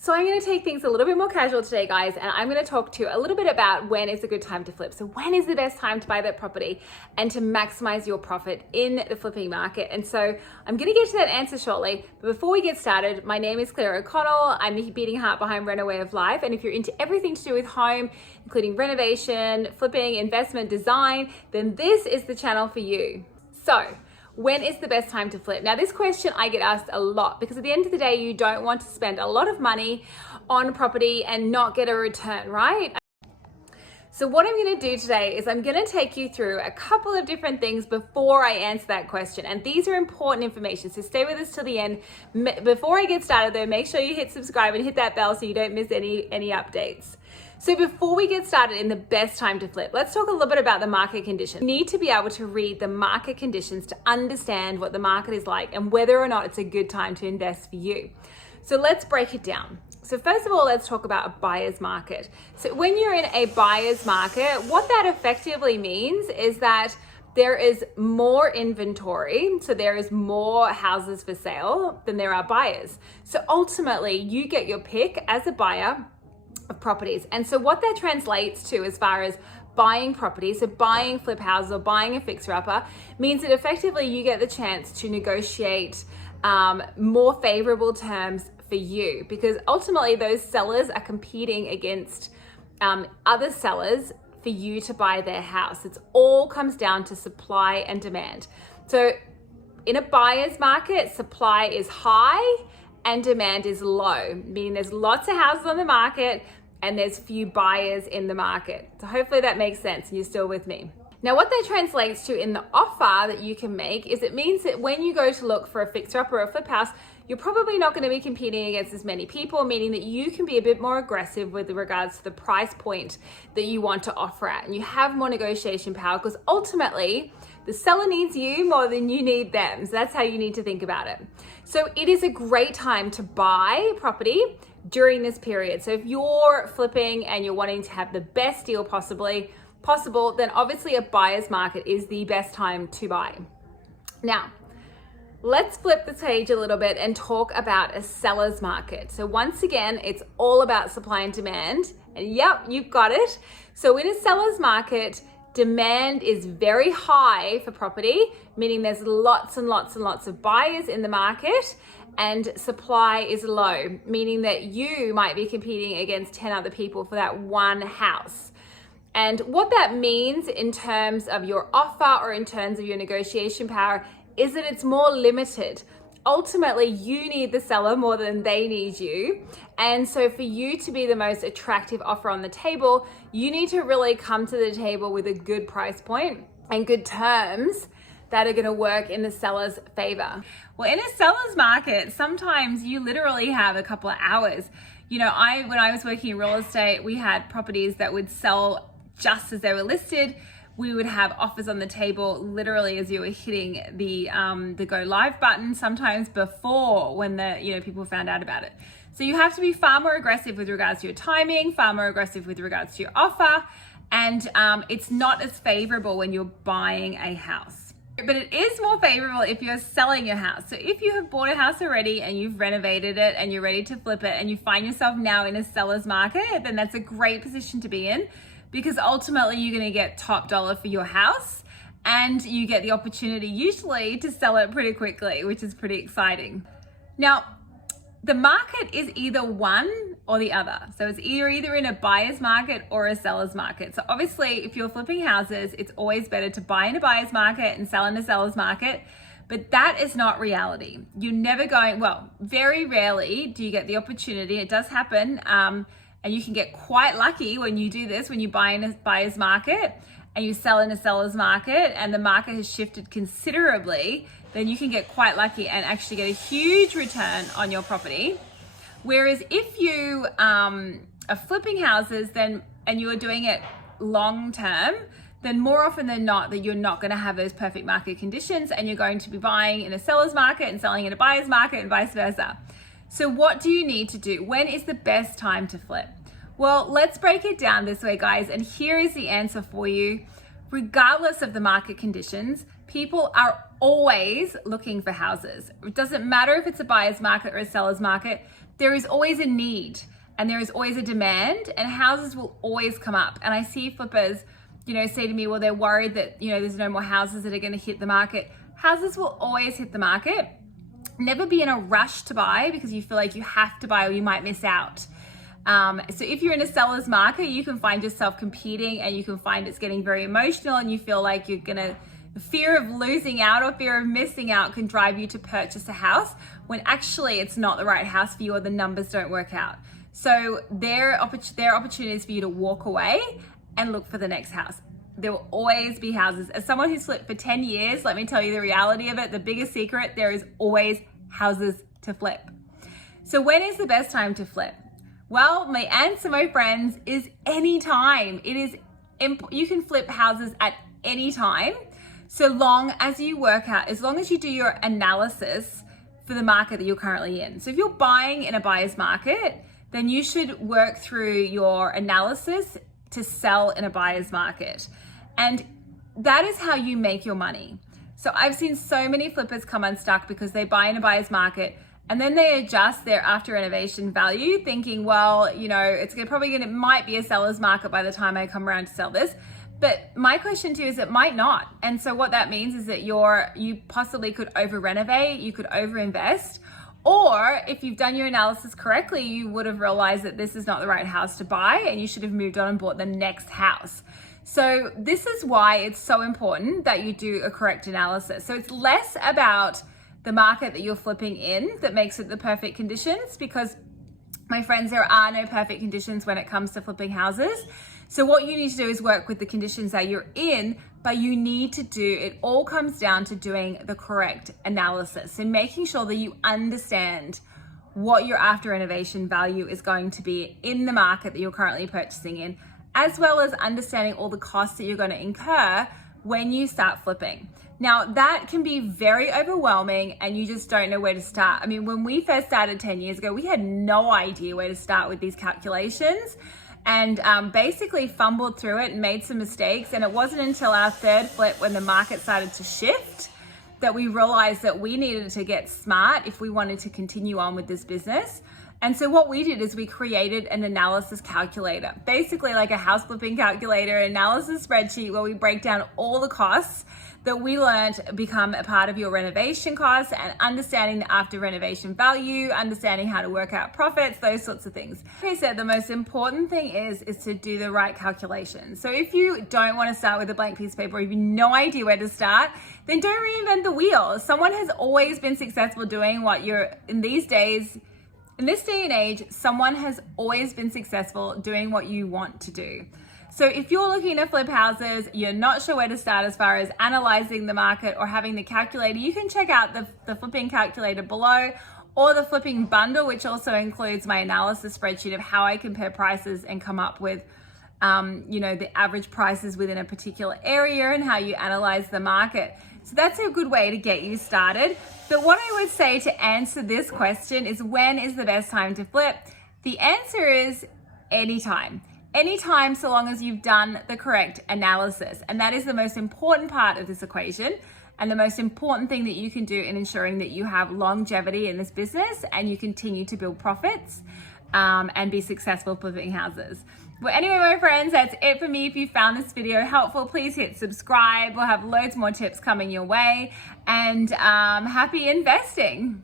So I'm going to take things a little bit more casual today, guys, and I'm going to talk to you a little bit about when is a good time to flip. So when is the best time to buy that property and to maximize your profit in the flipping market? And so I'm going to get to that answer shortly. But before we get started, my name is Claire O'Connell. I'm the beating heart behind Renaway of Life. And if you're into everything to do with home, including renovation, flipping, investment, design, then this is the channel for you. So when is the best time to flip? Now, this question I get asked a lot because at the end of the day, you don't want to spend a lot of money on property and not get a return, right? So what I'm going to do today is I'm going to take you through a couple of different things before I answer that question. And these are important information, so stay with us till the end. Before I get started though, make sure you hit subscribe and hit that bell so you don't miss any updates. So before we get started in the best time to flip, let's talk a little bit about the market conditions. You need to be able to read the market conditions to understand what the market is like and whether or not it's a good time to invest for you. So let's break it down. So first of all, let's talk about a buyer's market. So when you're in a buyer's market, what that effectively means is that there is more inventory, so there is more houses for sale than there are buyers. So ultimately, you get your pick as a buyer of properties. And so what that translates to as far as buying properties, so buying flip houses or buying a fixer-upper, means that effectively you get the chance to negotiate more favorable terms for you, because ultimately those sellers are competing against other sellers for you to buy their house. It all comes down to supply and demand. So in a buyer's market, supply is high and demand is low, meaning there's lots of houses on the market and there's few buyers in the market. So hopefully that makes sense and you're still with me. Now, what that translates to in the offer that you can make is it means that when you go to look for a fixer-upper or a flip house, you're probably not going to be competing against as many people, meaning that you can be a bit more aggressive with regards to the price point that you want to offer at. And you have more negotiation power because ultimately the seller needs you more than you need them. So that's how you need to think about it. So it is a great time to buy property during this period. So if you're flipping and you're wanting to have the best deal possible, then obviously a buyer's market is the best time to buy. Now, let's flip the page a little bit and talk about a seller's market. So once again, it's all about supply and demand. And yep, you've got it. So in a seller's market, demand is very high for property, meaning there's lots and lots and lots of buyers in the market, and supply is low, meaning that you might be competing against 10 other people for that one house. And what that means in terms of your offer or in terms of your negotiation power is that it's more limited. Ultimately, you need the seller more than they need you. And so for you to be the most attractive offer on the table, you need to really come to the table with a good price point and good terms that are going to work in the seller's favor. Well, in a seller's market, sometimes you literally have a couple of hours. You know, when I was working in real estate, we had properties that would sell just as they were listed. We would have offers on the table literally as you were hitting the go live button, sometimes before when people found out about it. So you have to be far more aggressive with regards to your timing, far more aggressive with regards to your offer, and it's not as favorable when you're buying a house. But it is more favorable if you're selling your house. So if you have bought a house already and you've renovated it and you're ready to flip it and you find yourself now in a seller's market, then that's a great position to be in, because ultimately you're going to get top dollar for your house and you get the opportunity usually to sell it pretty quickly, which is pretty exciting. Now, the market is either one or the other. So it's either in a buyer's market or a seller's market. So obviously if you're flipping houses, it's always better to buy in a buyer's market and sell in a seller's market. But that is not reality. You're never very rarely do you get the opportunity. It does happen. And you can get quite lucky when you do this, when you buy in a buyer's market and you sell in a seller's market and the market has shifted considerably, then you can get quite lucky and actually get a huge return on your property. Whereas if you are flipping houses and you are doing it long term, then more often than not that you're not going to have those perfect market conditions and you're going to be buying in a seller's market and selling in a buyer's market and vice versa. So what do you need to do? When is the best time to flip? Well, let's break it down this way, guys. And here is the answer for you. Regardless of the market conditions, people are always looking for houses. It doesn't matter if it's a buyer's market or a seller's market. there is always a need and there is always a demand, and houses will always come up. And I see flippers, say to me, well, they're worried that, there's no more houses that are going to hit the market. Houses will always hit the market. Never be in a rush to buy because you feel like you have to buy or you might miss out. So if you're in a seller's market, you can find yourself competing, and you can find it's getting very emotional, and you feel like fear of losing out or fear of missing out can drive you to purchase a house when actually it's not the right house for you or the numbers don't work out. So there are opportunities for you to walk away and look for the next house. There will always be houses. As someone who's flipped for 10 years, let me tell you the reality of it, the biggest secret, there is always houses to flip. So when is the best time to flip? Well, my answer, my friends, is anytime. You can flip houses at any time, so long as you work out, as long as you do your analysis for the market that you're currently in. So if you're buying in a buyer's market, then you should work through your analysis to sell in a buyer's market. And that is how you make your money. So I've seen so many flippers come unstuck because they buy in a buyer's market and then they adjust their after renovation value thinking, well, it might be a seller's market by the time I come around to sell this. But my question to you is it might not. And so what that means is that you possibly could over renovate, you could over invest, or if you've done your analysis correctly, you would have realized that this is not the right house to buy and you should have moved on and bought the next house. So this is why it's so important that you do a correct analysis. So it's less about the market that you're flipping in that makes it the perfect conditions, because my friends, there are no perfect conditions when it comes to flipping houses. So what you need to do is work with the conditions that you're in, but it all comes down to doing the correct analysis and making sure that you understand what your after renovation value is going to be in the market that you're currently purchasing in, as well as understanding all the costs that you're going to incur when you start flipping. Now, that can be very overwhelming and you just don't know where to start. I mean, when we first started 10 years ago, we had no idea where to start with these calculations, and basically fumbled through it and made some mistakes. And it wasn't until our third flip, when the market started to shift, that we realized that we needed to get smart if we wanted to continue on with this business. And so what we did is we created an analysis calculator, basically like a house flipping calculator, analysis spreadsheet where we break down all the costs that we learned become a part of your renovation costs, and understanding the after renovation value, understanding how to work out profits, those sorts of things. Like I said, the most important thing is to do the right calculation. So if you don't want to start with a blank piece of paper, or you have no idea where to start, then don't reinvent the wheel. Someone has always been successful doing what you're in these days. In this day and age, someone has always been successful doing what you want to do. So if you're looking to flip houses, you're not sure where to start as far as analyzing the market or having the calculator, you can check out the flipping calculator below, or the flipping bundle, which also includes my analysis spreadsheet of how I compare prices and come up with the average prices within a particular area and how you analyze the market. So that's a good way to get you started. But what I would say to answer this question is, when is the best time to flip? The answer is anytime. Anytime, so long as you've done the correct analysis. And that is the most important part of this equation, and the most important thing that you can do in ensuring that you have longevity in this business and you continue to build profits and be successful flipping houses. Well, anyway, my friends, that's it for me. If you found this video helpful, please hit subscribe. We'll have loads more tips coming your way, and happy investing.